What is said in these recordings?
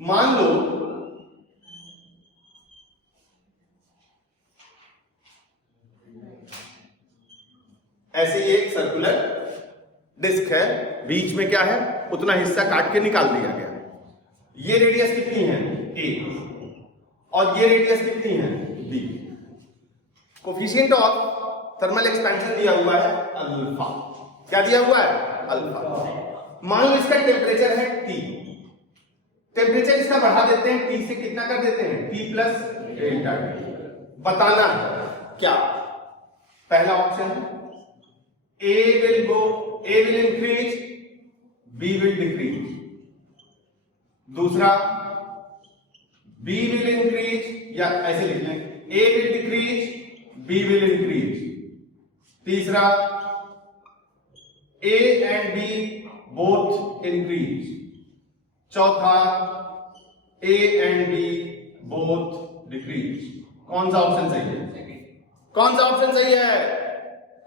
मान लो ऐसे एक सर्कुलर डिस्क है, बीच में क्या है, उतना हिस्सा काट के निकाल दिया गया। ये रेडियस कितनी है a और ये रेडियस कितनी है b। Coefficient of thermal expansion दिया हुआ है अल्फा। क्या दिया हुआ है? अल्फा। मान लो इसका टेम्परेचर है T, टेम्परेचर इसका बढ़ा देते हैं, T से कितना कर देते हैं, T प्लस डेल्टा T। बताना है क्या? पहला option A will increase, B will decrease। दूसरा B will increase, या ऐसे लिख लें, A will decrease, B will increase। तीसरा A and B both increase। चौथा A and B both decrease। कौन सा ऑप्शन सही है? कौन सा ऑप्शन सही है?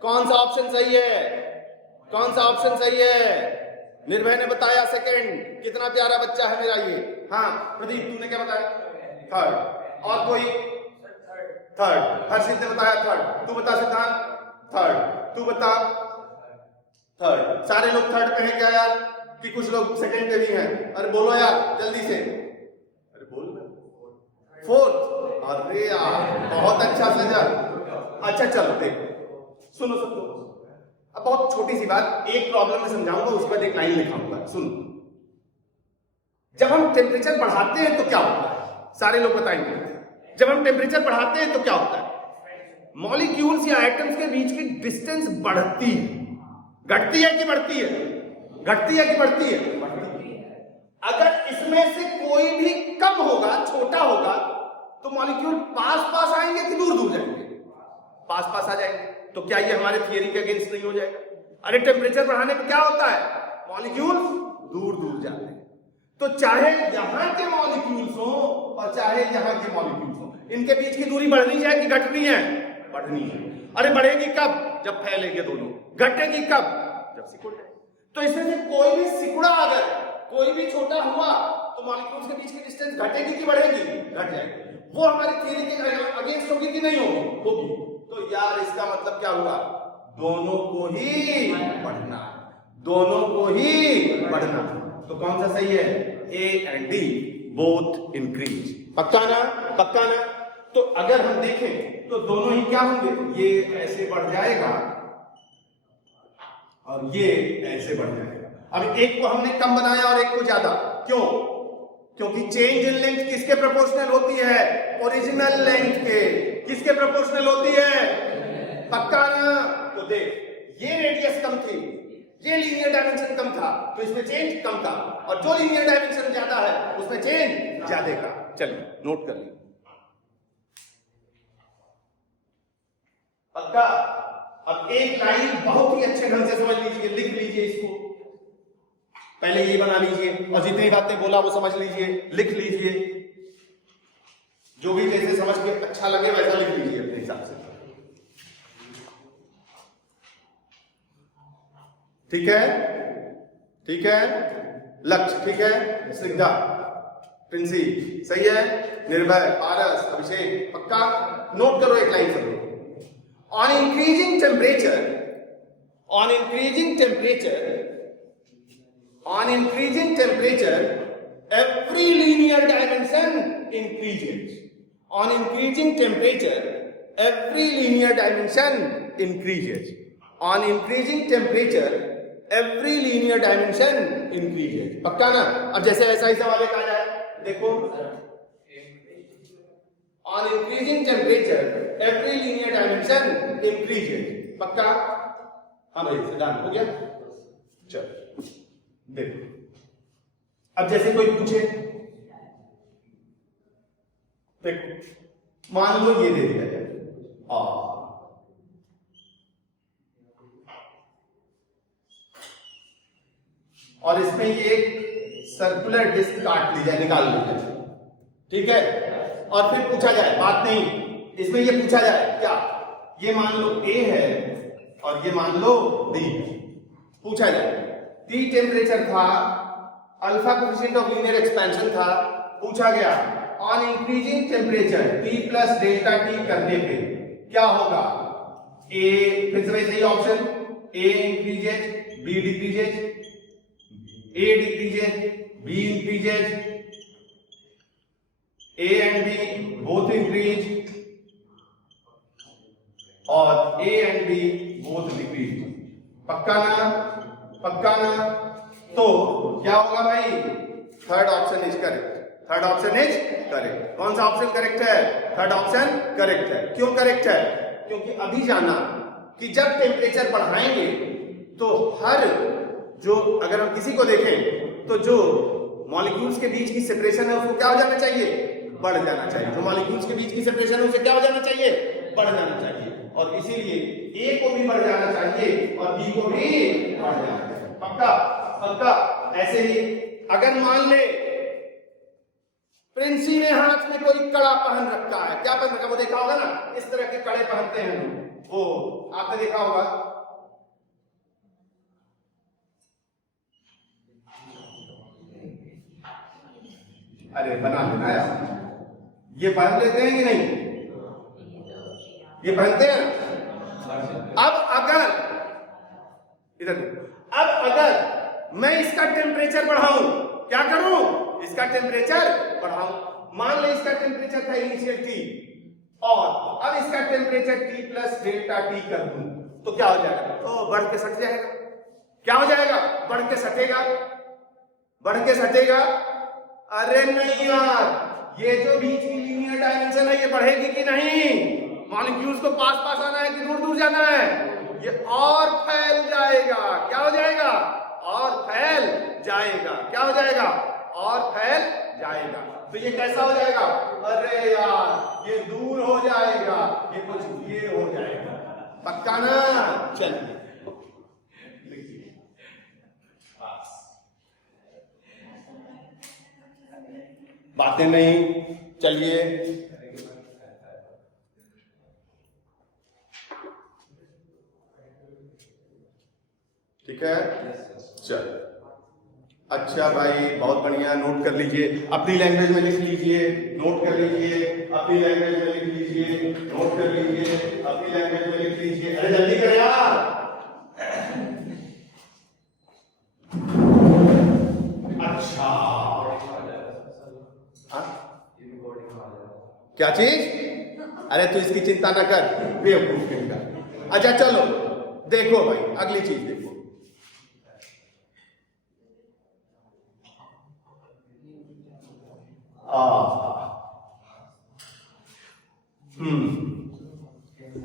कौन सा ऑप्शन सही है? कौन सा ऑप्शन सही है? निर्भय ने बताया सेकंड। कितना प्यारा बच्चा है मेरा ये। हाँ प्रदीप, तूने क्या बताया? थर्ड। और कोई? थर्ड। हर्षित ने बताया थर्ड। तू बता सिद्धांत? थर्ड। तू बता? थर्ड। सारे लोग थर्ड पे हैं क्या यार? कि कुछ लोग सेकंड पे भी हैं? अरे बोलो यार जल्दी से। अरे बोल ना। फोर्थ। अरे यार बहुत अच्छा सजल। अच्छा चलो देखो, सुनो सब लोग, अब बहुत छोटी सी बात, एक प्रॉब्लम में समझाऊंगा, उसके बाद एक लाइन लिखाऊंगा। सुनो, जब हम टेम्परेचर बढ़ाते हैं तो क्या होता है? सारे लोग बताएंगे। जब हम टेम्परेचर बढ़ाते हैं तो क्या होता है? मॉलिक्यूल्स या एटम्स के बीच की डिस्टेंस बढ़ती है। घटती है कि बढ़ती है? घटती है कि बढ़ती है? बढ़ती है। अगर इसमें से कोई भी कम होगा, छोटा होगा, तो मॉलिक्यूल पास पास आएंगे कि दूर दूर जाएंगे? पास पास आ जाएंगे। तो क्या ये हमारे थियरी के अगेंस्ट नहीं हो जाएगा? अरे टेम्परेचर बढ़ाने में क्या होता है? मॉलिक्यूल दूर दूर जाते हैं। तो चाहे यहां के मॉलिक्यूल्स हो और चाहे यहां के मॉलिक्यूल्स हो, इनके बीच की दूरी बढ़नी है कि घटनी है? बढ़नी है। अरे बढ़ेगी कब? जब फैलेंगे दोनों। घटेगी कब? जब सिकुड़ जाए। तो इसमें से कोई भी सिकुड़ा, अगर कोई भी छोटा हुआ, तो मॉलिक्यूल्स के बीच की डिस्टेंस घटेगी कि बढ़ेगी? घट जाएगी। वो हमारी थियरी के अगेंस्ट होगी कि नहीं होगी? होगी। तो यार इसका मतलब क्या हुआ? दोनों को ही बढ़ना, दोनों को ही बढ़ना। तो कौन सा सही है? A and D both increase। पक्का ना? पक्का ना? तो अगर हम देखें तो दोनों ही क्या होंगे? ये ऐसे बढ़ जाएगा और ये ऐसे बढ़ जाएगा। अब एक को हमने कम बनाया और एक को ज्यादा। क्यों? क्योंकि चेंज इन लेंथ किसके प्रोपोर्शनल होती है? ओरिजिनल लेंथ के। किसके प्रोपोर्शनल होती है? पक्का ना? तो देख, ये रेडियस कम थी, ये लीनियर डायमेंशन कम था, तो इसमें चेंज कम था, और जो लीनियर डायमेंशन ज्यादा है उसमें चेंज ज्यादा का। चलिए नोट कर लीजिए। पक्का? अब एक लाइन बहुत ही अच्छे ढंग से समझ लीजिए, लिख लीजिए इसको। पहले ये बना लीजिए और जितनी बातें बोला वो समझ लीजिए, लिख लीजिए। जो भी जैसे समझ के अच्छा लगे वैसा लिख लीजिए अपने हिसाब से। ठीक है? ठीक है? लक्ष्य ठीक है? श्रद्धा, प्रिंसी सही है? निर्भय, पारस, अभिषेक पक्का? नोट करो एक लाइन सब लोग। On increasing temperature, on increasing temperature, every linear dimension increases. On increasing temperature, every linear dimension increases. On increasing temperature, every linear dimension increases. पक्का ना? अब जैसे ऐसा ही सवाल एक आ जाए, देखो, on increasing temperature, every linear dimension increases. पक्का? हाँ भाई सिद्धांत हो गया? चलो देखो, अब जैसे कोई पूछे, देखो मान लो ये दे दिया जाए और इसमें ये एक सर्कुलर डिस्क काट ली जाए, निकाल ली जाए, ठीक है? और फिर पूछा जाए, बात नहीं, इसमें ये पूछा जाए क्या, ये मान लो A है और ये मान लो D। पूछा जाए T टेम्परेचर था alpha coefficient of linear expansion था, पूछा गया on increasing temperature T plus delta T करने पे क्या होगा। ए, फिर से सही option, A increases, B decreases, A decreases, B increases, A and B both increase और A and B both decrease. पक्का ना, पक्का ना। तो क्या होगा भाई, third option is correct, third option is correct. कौन सा ऑप्शन करेक्ट है, थर्ड ऑप्शन करेक्ट है। क्यों करेक्ट है, क्योंकि अभी जाना कि जब टेम्परेचर बढ़ाएंगे तो हर जो, अगर हम किसी को देखें तो जो मॉलिक्यूल्स के बीच की सेपरेशन है उसको क्या हो जाना चाहिए, बढ़ जाना चाहिए। जो मॉलिक्यूल्स के बीच की सेपरेशन है उसे क्या हो जाना चाहिए, बढ़ जाना चाहिए। और इसीलिए ए को भी बढ़ जाना चाहिए और बी को भी बढ़ जाना चाहिए। पक्का, पक्का। ऐसे ही अगर मान ले प्रिंसी ने हाथ में कोई कड़ा पहन रखा है, क्या पहन रखा, वो देखा होगा ना, इस तरह के कड़े पहनते हैं वो, आपने देखा होगा। अरे बना लेना यार, ये पहन लेते हैं कि नहीं, ये पहनते हैं। अब अगर इधर, अब अगर मैं इसका टेम्परेचर बढ़ाऊं, क्या करूं, इसका टेम्परेचर बढ़ाऊं। मान ले इसका टेम्परेचर था इनिशियल T और अब इसका temperature T plus delta T कर दूं तो क्या हो जाएगा, तो बढ़ के सट जाएगा। क्या हो जाएगा, बढ़ के सटेगा, बढ़ के सटेगा। अरे नहीं यार, ये जो बीच की लीनियर डायमेंशन है ये बढ़ेगी कि नहीं, मॉलिक्यूल्स को पास पास आना है कि दूर दूर जाना है, ये और फैल जाएगा। क्या हो जाएगा, और फैल जाएगा। क्या हो जाएगा, और फैल जाएगा। तो ये कैसा हो जाएगा, अरे यार ये दूर हो जाएगा, ये कुछ ये हो जाएगा। पक्का ना, चलिए बातें नहीं, चलिए ठीक है, चल अच्छा भाई, बहुत बढ़िया। नोट कर लीजिए, अपनी लैंग्वेज में लिख लीजिए, नोट कर लीजिए, अपनी लैंग्वेज में लिख लीजिए, नोट कर लीजिए, अपनी लैंग्वेज में लिख लीजिए। अरे जल्दी कर यार। अच्छा, क्या चीज, अरे तू इसकी चिंता ना कर, बेवकूफ का। अच्छा चलो देखो भाई, अगली चीज देखो।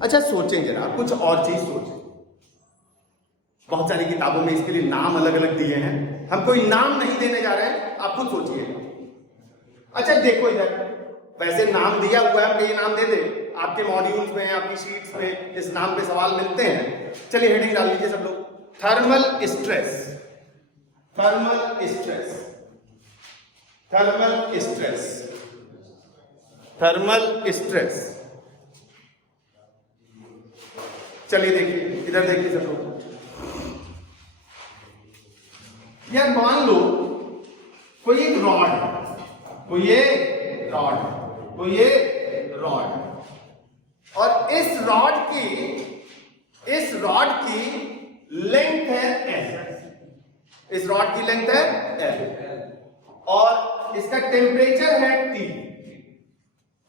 अच्छा सोचें जरा, कुछ और चीज सोचें। बहुत सारी किताबों में इसके लिए नाम अलग अलग दिए हैं, हम कोई नाम नहीं देने जा रहे हैं, आप खुद सोचिए। अच्छा देखो इधर, वैसे नाम दिया हुआ है, हम ये नाम दे दे, आपके मॉड्यूल्स में, आपकी शीट्स में इस नाम पे सवाल मिलते हैं। चलिए हेडिंग डाल लीजिए सब लोग, thermal stress, thermal stress, thermal stress, thermal stress. चलिए देखिए, इधर देखिए सब लोग। यार मान लो कोई एक रॉड है, कोई एक रॉड है, कोई एक रॉड है, और इस रॉड की लेंथ है L, इस रॉड की लेंथ है L, और इसका टेम्परेचर है T,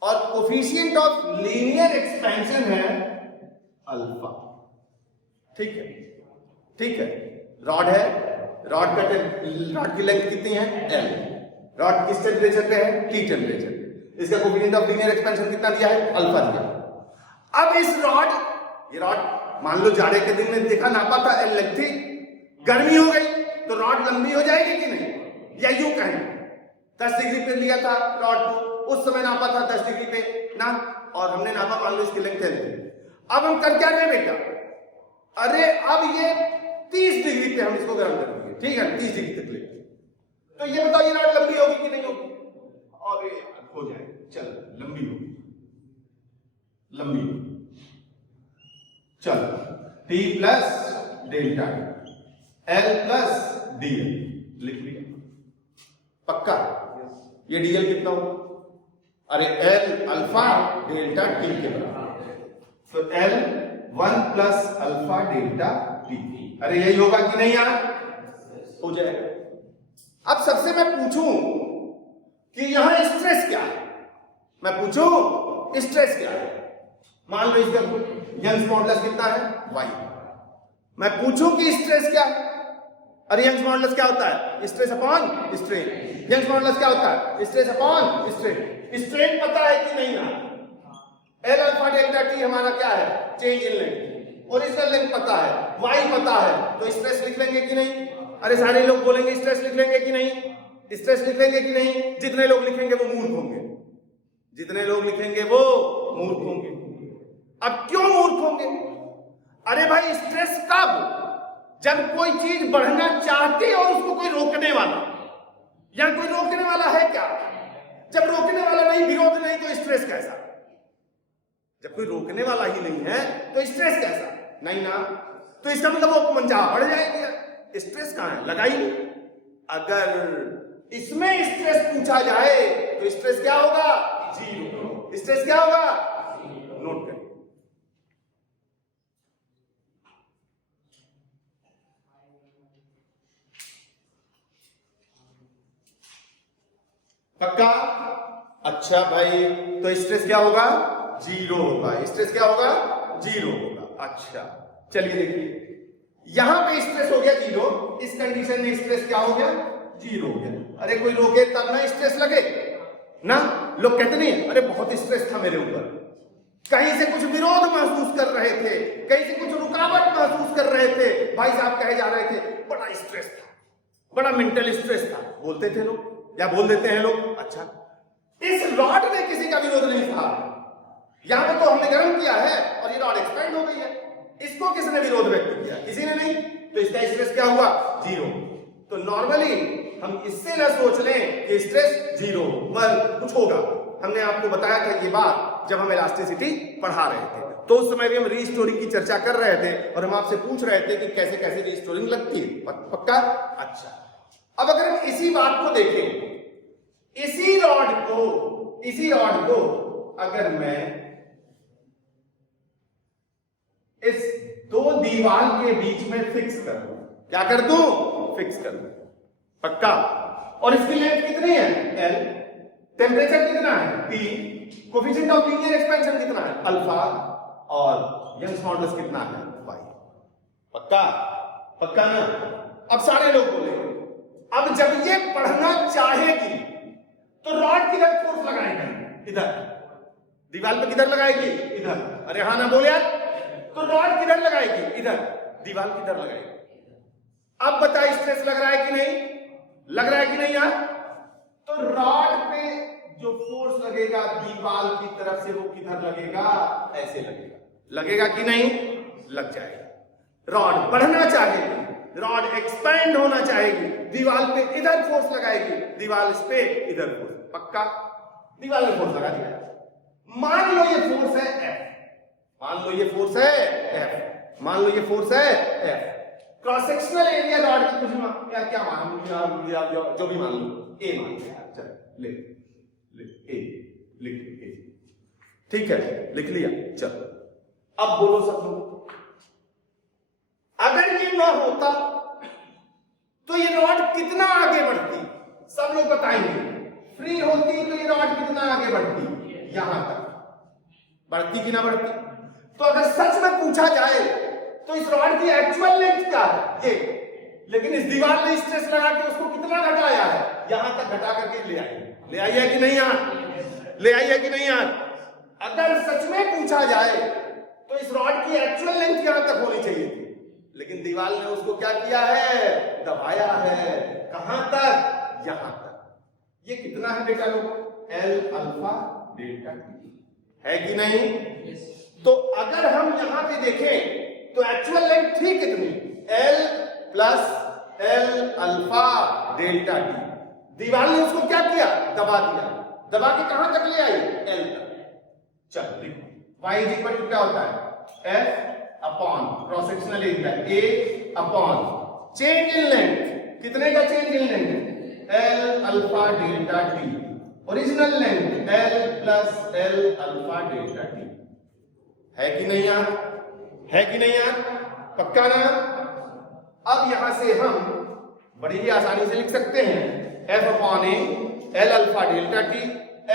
और कोफिशिएंट ऑफ लीनियर एक्सपेंशन है अल्फा। ठीक है, ठीक है, रॉड है, रॉड की लेंथ कितनी है L, रॉड किस टेम्परेचर पे है, T टेम्परेचर पे, इसका कोफिशिएंट ऑफ लीनियर एक्सपेंशन कितना दिया है, अल्फा दिया। अब इस रॉड, ये रॉड मान लो जाड़े के दिन में देखा, नापा था L लेंथ थी, गर्मी हो गई तो रॉड लंबी हो जाएगी कि नहीं, या यूं कहें 10 डिग्री पे लिया था रॉड को, उस समय नापा था 10 डिग्री पे ना, और हमने नापा मान लो इसकी लेंथ है। अब हम कर क्या रहे बेटा, अरे अब ये 30 डिग्री पे हम इसको गर्म कर देंगे, ठीक है, 30 डिग्री तक ले, तो ये बताओ ये रॉड लंबी होगी कि नहीं होगी, और ये हो जाए, चल लंबी होगी, लंबी होगी। चलो T plus delta L plus DL लिख लिया, पक्का? ये डीएल कितना होगा? अरे एल अल्फा डेल्टा टी के बराबर, तो L 1 plus alpha delta T. अरे यही होगा कि नहीं यार? हो जाएगा। अब सबसे मैं पूछूं कि यहां स्ट्रेस क्या है, मैं पूछूं स्ट्रेस क्या है, मान लो इसका यंग्स मॉडुलस कितना है? y। मैं पूछूं कि स्ट्रेस क्या है? अरे यंग्स मॉडुलस क्या होता है? Stress upon strain. Young's modulus क्या होता है? Stress upon strain. स्ट्रेन पता है कि नहीं यार? एल अल्फा डेल्टा टी हमारा क्या है? Change in length. Original length पता है, y पता है, तो स्ट्रेस लिख लेंगे कि नहीं? अरे सारे लोग बोलेंगे स्ट्रेस लिख लेंगे कि नहीं? स्ट्रेस लिख लेंगे कि नहीं? जितने लोग लिखेंगे वो मूर्ख होंगे, जितने लोग लिखेंगे वो मूर्ख होंगे। अब क्यों मूर्ख होंगे? अरे भाई स्ट्रेस कब? जब कोई चीज बढ़ना चाहती है और उसको कोई रोकने वाला, या कोई रोकने वाला है क्या? जब रोकने वाला नहीं, विरोध नहीं, तो स्ट्रेस कैसा? जब कोई रोकने वाला ही नहीं है तो स्ट्रेस कैसा? नहीं ना, तो इसका मतलब वो मनचाहा बढ़ जाएगी। स्ट्रेस कहां है? लगाई। अगर इसमें स्ट्रेस पूछा जाए तो स्ट्रेस क्या होगा? 0। स्ट्रेस क्या होगा? नोट करें। पक्का? अच्छा भाई, तो स्ट्रेस क्या होगा? 0 होगा। स्ट्रेस क्या होगा? 0 होगा। अच्छा चलिए देखिए, यहां पे स्ट्रेस हो गया 0, इस कंडीशन में स्ट्रेस क्या हो गया? 0 हो गया। अरे कोई रोके तब ना स्ट्रेस लगे ना। लोग कहते नहीं अरे बहुत स्ट्रेस था मेरे ऊपर, कहीं से कुछ विरोध महसूस कर रहे थे, कहीं से कुछ रुकावट महसूस कर रहे थे, भाई साहब कहे जा रहे थे बड़ा स्ट्रेस था, बड़ा मेंटल स्ट्रेस था, बोलते थे लोग या बोल देते हैं लोग। अच्छा, इस रॉड में किसी का विरोध नहीं था, यहां पे तो हमने गर्म किया है और ये रॉड एक्सपेंड हो गई है, इसको किसने विरोध व्यक्त किया? किसी ने नहीं, तो इसका स्ट्रेस क्या हुआ? 0। तो नॉर्मली हम इससे ना सोच लें कि स्ट्रेस 0 पर कुछ होगा। हमने आपको बताया था ये बात जब हम इलास्टिसिटी पढ़ा रहे थे, तो उस समय भी हम रीस्टोरिंग की चर्चा कर रहे थे और हम आपसे पूछ रहे थे कि कैसे कैसे रीस्टोरिंग लगती है। पक्का? अच्छा, अब अगर हम इसी बात को देखें, इसी रॉड को अगर मैं इस दो दीवार के बीच में फिक्स कर दूं, क्या कर दूं? फिक्स कर दूं। पक्का? और इसकी लेंथ कितनी है? L। टेम्परेचर कितना है? T। Coefficient of linear expansion कितना है? अल्फा। और यंग्स मॉडुलस कितना है? y। पक्का? पक्का ना? अब सारे लोग बोले अब जब ये बढ़ना चाहेगी तो रॉड किधर फोर्स लगाएगी? इधर। दीवार पे किधर लगाएगी? इधर। अरे हाँ ना बोले यार, तो रॉड किधर लगाएगी? इधर। दीवार किधर लगाएगी? अब बता, स्ट्रेस लग रहा है कि नहीं? लग रहा है कि नहीं यार? तो रॉड पे जो फोर्स लगेगा दीवार की तरफ से वो किधर लगेगा? ऐसे लगेगा। लगेगा कि नहीं? लग जाएगा। रॉड बढ़ना चाहेगी, रॉड एक्सपैंड होना चाहेगी, दीवार पे इधर फोर्स लगाएगी, दीवार इस पे इधर फोर्स। पक्का? दीवार में फोर्स लगा दिया। मान लो ये फोर्स है F, मान लो ये फोर्स है F, मान लो ये फोर्स है F। Cross sectional area rod की कुछ क्या मान जो भी मान लो, A मान लो। चल लिख A, लिख A। ठीक है, लिख लिया। चल अब बोलो सब लोग, अगर ये ना होता तो ये रॉड कितना आगे बढ़ती? सब लोग बताएंगे। फ्री होती तो ये रॉड कितना आगे बढ़ती? यहां तक बढ़ती कि ना बढ़ती? तो अगर सच में पूछा जाए तो इस रॉड की एक्चुअल लेंथ क्या है? ये, लेकिन इस दीवार ने स्ट्रेस लगा के उसको कितना घटाया है? यहां तक घटा करके ले आई है कि नहीं यार? ले आई है कि नहीं यार? अगर सच में पूछा जाए तो इस रॉड की एक्चुअल लेंथ यहां तक होनी चाहिए थी, लेकिन दीवार ने उसको क्या किया है? दबाया है। कहां तक? यहां तक। ये कितना है बेटा लोग? L अल्फा डेल्टा टी है कि नहीं? तो अगर हम यहां पे देखें तो एक्चुअल लेंथ थी कितनी? L plus L alpha delta T. दीवार ने उसको क्या किया? दबा दिया। दबा के कहां तक ले आई? L तक। चल देखो, y इज इक्वल टू क्या होता है? F upon cross sectional area A upon change in length. कितने का change in length? L alpha delta T, original length L plus L alpha delta T। है कि नहीं यार? है कि नहीं यार? पक्का ना? अब यहां से हम बड़ी ही आसानी से लिख सकते हैं F अपॉन ए L alpha delta T,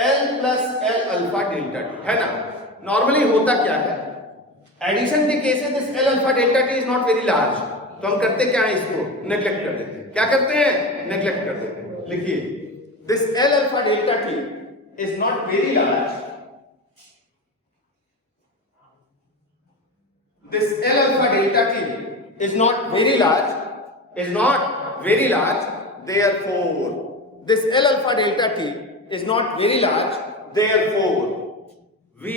L plus L alpha delta T, है ना? नॉर्मली होता क्या है, एडिशन के cases this L alpha delta T is not very large, तो हम करते क्या है, इसको नेग्लेक्ट कर देते हैं। क्या करते हैं? नेग्लेक्ट कर देते हैं। लिखिए, this L alpha delta T is not very large, this L alpha delta T is not very large, therefore this L alpha delta T is not very large, therefore we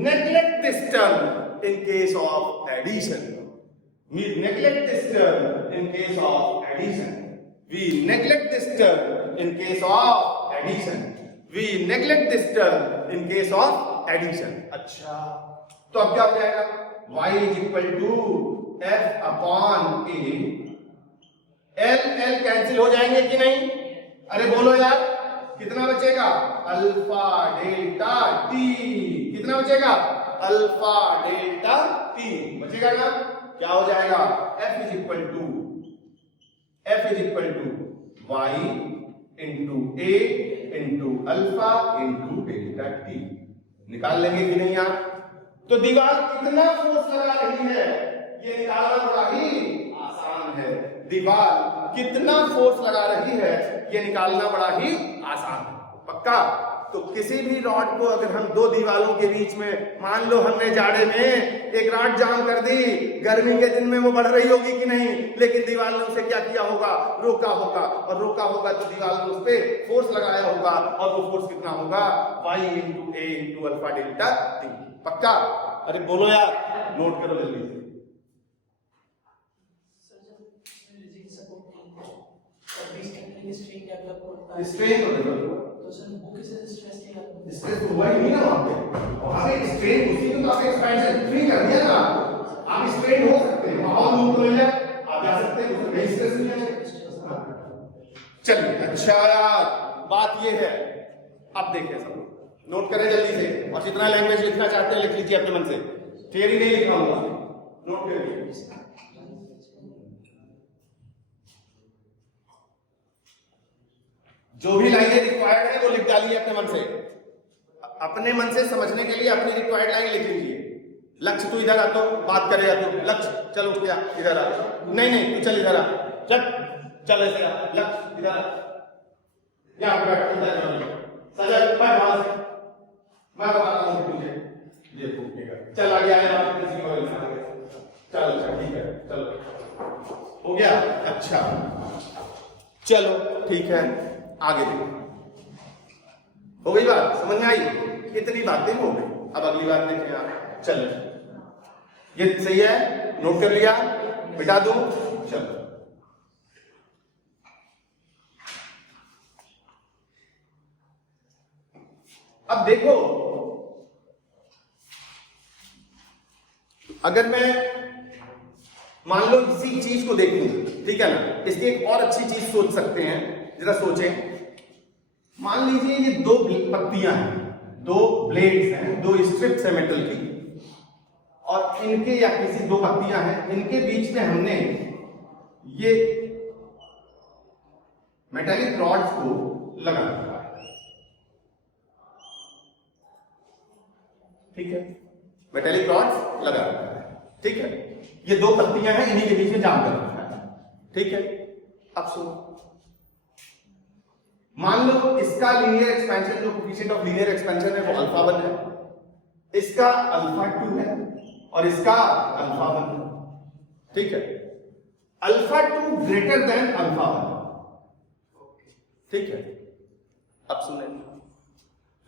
neglect this term in case of addition. We neglect this term in case of addition. We neglect this term in case of addition. We neglect this term in case of addition. अच्छा, तो अब क्या हो जाएगा? y is equal to f upon a, l cancel हो जाएंगे कि नहीं? अरे बोलो यार, कितना बचेगा? अल्फा डेल्टा t, कितना बचेगा? अल्फा डेल्टा t बचेगा ना? क्या हो जाएगा? f is equal to y into a into alpha into delta t। निकाल लेंगे कि नहीं यार? तो दीवार कितना फोर्स लगा रही है ये निकालना बड़ा ही आसान है। दीवार कितना फोर्स लगा रही है ये निकालना बड़ा ही आसान है। पक्का? तो किसी भी रॉड को अगर हम दो दीवारों के बीच में, मान लो हमने जाड़े में एक रॉड जाम कर दी, गर्मी के दिन में वो बढ़ रही होगी कि नहीं, लेकिन दीवार ने उसे क्या किया होगा? रोका होगा, और रोका होगा तो दीवार ने उस पे फोर्स लगाया होगा, और वो फोर्स कितना होगा? y इंटू ए इंटू अल्फा डेल्टा टी। पक्का? अरे बोलो यार, नोट करो जल्दी से। स्ट्रेन तो देखो, तो सर बुक से स्ट्रेस नहीं आता, स्ट्रेस तो हुआ ही नहीं ना वहां पे स्ट्रेन उसी में तो आपने एक्सपेंशन फ्री कर दिया ना, आप स्ट्रेन हो सकते हैं, माहौल मूव कर लिया, आप जा सकते हैं, उसमें कहीं स्ट्रेस नहीं है। चलिए, अच्छा यार, बात ये है। अब देखिए सब लोग नोट करें जल्दी से, और जितना लैंग्वेज लिखना चाहते हैं लिख लीजिए अपने मन से, थियरी नहीं लिखा होगा, नोट करिए। जो भी लाइनें रिक्वायर्ड है वो लिख डालिए अपने मन से, अपने मन से समझने के लिए अपनी रिक्वायर्ड लाइन लिख लीजिए। लक्ष्य तू इधर आ, तो बात करे या तो लक्ष्य, चलो क्या इधर आ, नहीं तू चल इधर आ, चल ऐसे आ, लक्ष्य इधर आ, यहाँ बैठ इधर सजग बैठ वहां से, मैं बताता हूँ तुझे, ये फूकेगा, चल आगे आए आप किसी को लिखा दे, चलो अच्छा ठीक है, चलो हो गया, अच्छा चलो ठीक है, आगे देखो, हो गई बात, समझ में आई? इतनी बातें हो गई। अब अगली बात देखें आप, चलो ये सही है, नोट कर लिया, बिठा दूं, चलो अब देखो, अगर मैं मान लो किसी चीज को देखूं, ठीक है ना, इसकी एक और अच्छी चीज सोच सकते हैं, जरा सोचें। मान लीजिए ये दो पत्तियां हैं, दो ब्लेड्स हैं, दो स्ट्रिप्स है मेटल की, और इनके या किसी दो पत्तियां हैं, इनके बीच में हमने ये मेटालिक रॉड्स को लगा रखा है, ठीक है, मेटालिक रॉड्स लगा रखा है, ठीक है, ये दो पत्तियां हैं, इन्हीं के बीच में जाम कर रखा है, ठीक है। अब सुनो, मान लो इसका लीनियर एक्सपेंशन, जो कोफिशिएंट ऑफ लीनियर एक्सपेंशन है वो अल्फा 1 है, इसका अल्फा 2 है, और इसका अल्फा 1 है, ठीक है। अल्फा 2 ग्रेटर देन अल्फा 1, ठीक है। अब सुने,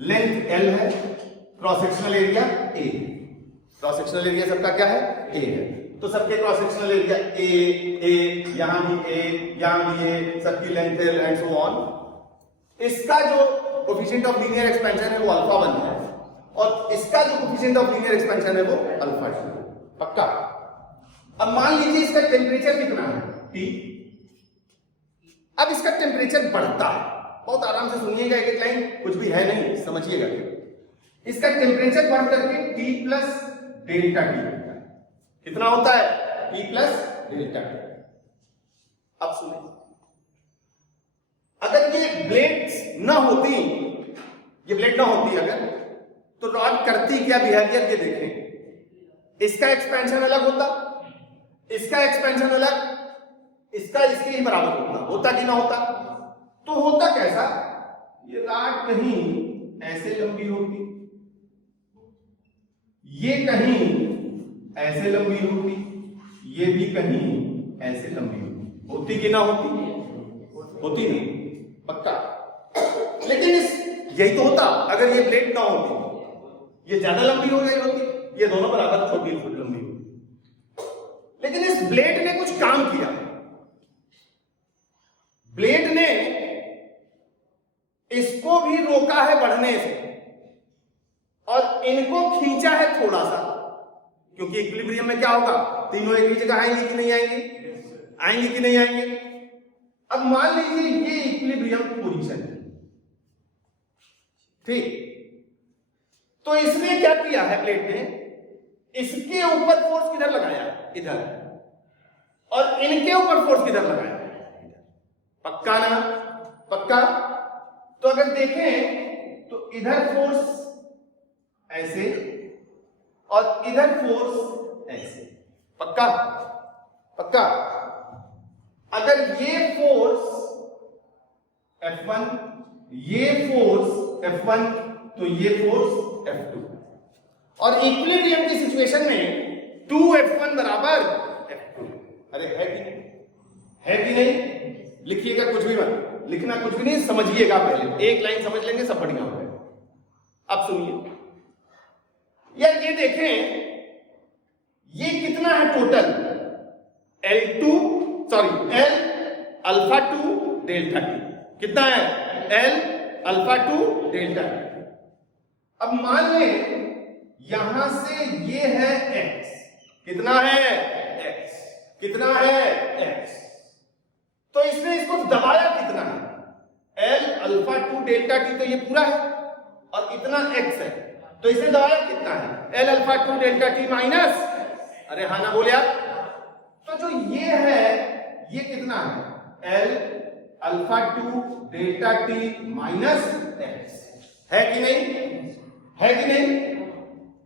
लेंथ L है, cross sectional area A, cross sectional area सबका क्या है? A है, तो सबके क्रॉस सेक्शनल एरिया A, यहां भी A, यहां भी A, सबकी length L and so on. इसका जो कोफिशिएंट ऑफ लीनियर एक्सपेंशन है वो अल्फा 1 है, और इसका जो कोफिशिएंट ऑफ लीनियर एक्सपेंशन है वो अल्फा 2। पक्का? अब मान लीजिए इसका टेम्परेचर कितना है? T। अब इसका टेम्परेचर बढ़ता है, बहुत आराम से सुनिएगा, एक एक लाइन, कुछ भी है नहीं, समझिएगा। इसका टेम्परेचर बढ़ करके T प्लस डेल्टा टी होता है। कितना होता है? T plus delta T. अब सुनिए, अगर ये ब्लेड्स ना होती, ये ब्लेड ना होती अगर, तो रॉड करती क्या बिहेवियर, ये देखें। इसका एक्सपेंशन अलग होता, इसका एक्सपेंशन अलग, इसका इसके ही बराबर होता कि ना होता? तो होता कैसा, ये रॉड कहीं ऐसे लंबी होती, ये कहीं ऐसे लंबी होती, ये भी कहीं ऐसे लंबी होती कि ना होती? होती नहीं, पक्का। लेकिन यही तो होता अगर ये ब्लेड ना होती, ये ज्यादा लंबी हो गई होती, ये दोनों बराबर छोटी लंबी होती। लेकिन इस ब्लेड ने कुछ काम किया, ब्लेड ने इसको भी रोका है बढ़ने से और इनको खींचा है थोड़ा सा, क्योंकि इक्विलिब्रियम में क्या होगा, तीनों एक ही जगह आएंगे कि नहीं आएंगे? आएंगे कि नहीं आएंगे? अब मान लीजिए ये इक्विलिब्रियम पोजीशन है, ठीक। तो इसने क्या किया है, प्लेट ने इसके ऊपर फोर्स किधर लगाया? इधर। और इनके ऊपर फोर्स किधर लगाया? पक्का ना? पक्का। तो अगर देखें तो इधर फोर्स ऐसे और इधर फोर्स ऐसे, पक्का? पक्का। अगर ये फोर्स F1, ये फोर्स F1, तो ये फोर्स F2, और इक्विलिब्रियम की सिचुएशन में 2F1 बराबर F2। अरे है कि नहीं? है कि नहीं? लिखिएगा कुछ भी मत, लिखना कुछ भी नहीं, समझिएगा पहले, एक लाइन समझ लेंगे सब बढ़िया हो जाएगा। अब सुनिए यार, ये देखें, ये कितना है total? L2 sorry L alpha 2 delta T. कितना है? L alpha 2 delta T. अब मान लें यहां से ये है x, कितना है? x। कितना है? x। तो इसने इसको दबाया कितना है? L अल्फा 2 डेल्टा टी, तो ये पूरा है और इतना x है, तो इसने दबाया कितना है? L alpha 2 delta T minus, अरे हाँ ना बोले आप? तो जो ये है, ये कितना है? L alpha 2 delta T minus x। है कि नहीं? है कि नहीं?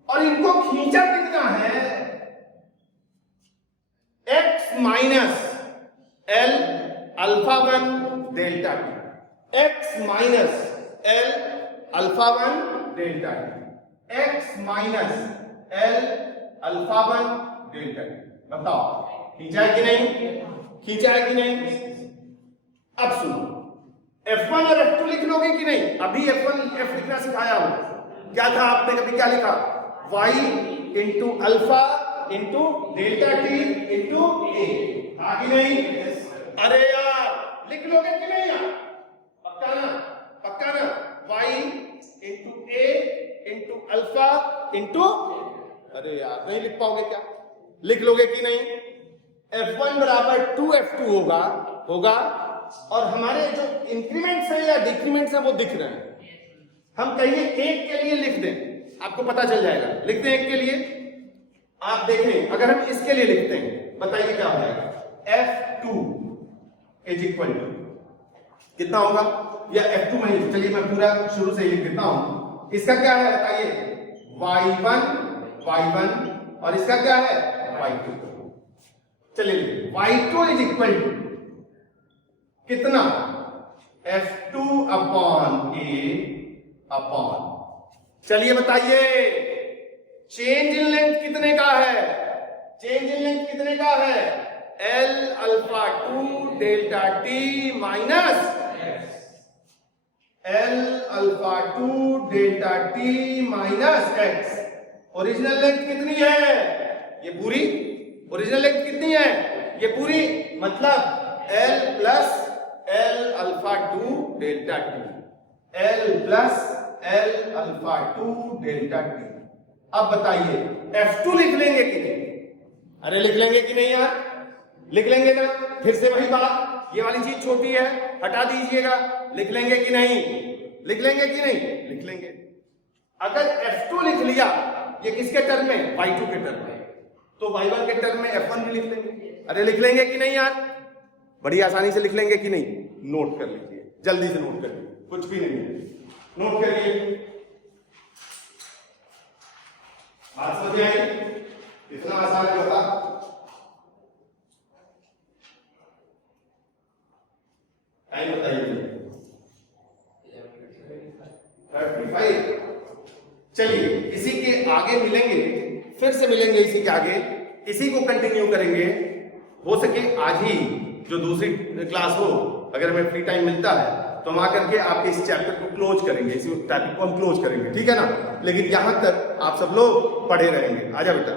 और इनको खींचा कितना है? x minus L alpha 1 delta T, x minus L alpha 1 delta T, x minus L alpha 1 delta T. बताओ खींचा है कि नहीं? खींचा है कि नहीं? अब सुनो, F1 और F2 लिख लोगे कि नहीं? अभी F1 F लिखना सिखाया हो, क्या था आपने कभी क्या लिखा? y into alpha into delta T into A, था कि नहीं? अरे यार लिख लोगे कि नहीं यार? पक्का ना? पक्का ना? y इंटू ए इंटू अल्फा इंटू, अरे यार नहीं लिख पाओगे क्या? लिख लोगे कि नहीं? F1 बराबर 2F2 होगा, होगा, और हमारे जो इंक्रीमेंट्स है या डिक्रीमेंट्स है वो दिख रहे हैं। हम कहिए एक के लिए लिख दें, आपको पता चल जाएगा। लिखते हैं एक के लिए, आप देखें अगर हम इसके लिए लिखते हैं, बताइए क्या हो जाएगा? F2 इज इक्वल टू कितना होगा? या F2 में ही, चलिए मैं पूरा शुरू से ही लिख देता हूं। इसका क्या है बताइए? y1 और इसका क्या है? y2। चलिए y2 इज इक्वल टू कितना? F2 अपॉन ए अपॉन, चलिए बताइए चेंज इन लेंथ कितने का है? चेंज इन लेंथ कितने का है? L alpha 2 delta T minus L alpha 2 delta T minus x। Original length कितनी है? ये पूरी ओरिजिनल लेंथ कितनी है? ये पूरी, मतलब L plus L alpha 2 delta T, L plus L alpha 2 delta T. अब बताइए F2 लिख लेंगे कि नहीं? अरे लिख लेंगे कि नहीं यार? लिख लेंगे ना? फिर से वही बात, ये वाली चीज छोटी है, हटा दीजिएगा। लिख लेंगे कि नहीं? लिख लेंगे कि नहीं? लिख लेंगे। अगर F2 लिख लिया, ये किसके टर्म में? Y2 के टर्म में, तो Y1 के टर्म में F1 भी लिख लेंगे। अरे लिख लेंगे कि नहीं यार? बड़ी आसानी से लिख लेंगे कि नहीं? नोट कर लीजिए, जल्दी से नोट कर लीजिए, कुछ भी नहीं है, नोट करिए। बात समझ आई? इतना आसान है, बता। टाइम बताइए। 35। चलिए इसी के आगे मिलेंगे, फिर से मिलेंगे इसी के आगे, इसी को कंटिन्यू करेंगे। हो सके आज ही जो दूसरी क्लास हो, अगर हमें फ्री टाइम मिलता है तो हम आकर के आपके इस चैप्टर को क्लोज करेंगे, इसी टॉपिक को हम क्लोज करेंगे, ठीक है ना? लेकिन यहां तक आप सब लोग पढ़े रहेंगे। आजा बेटा।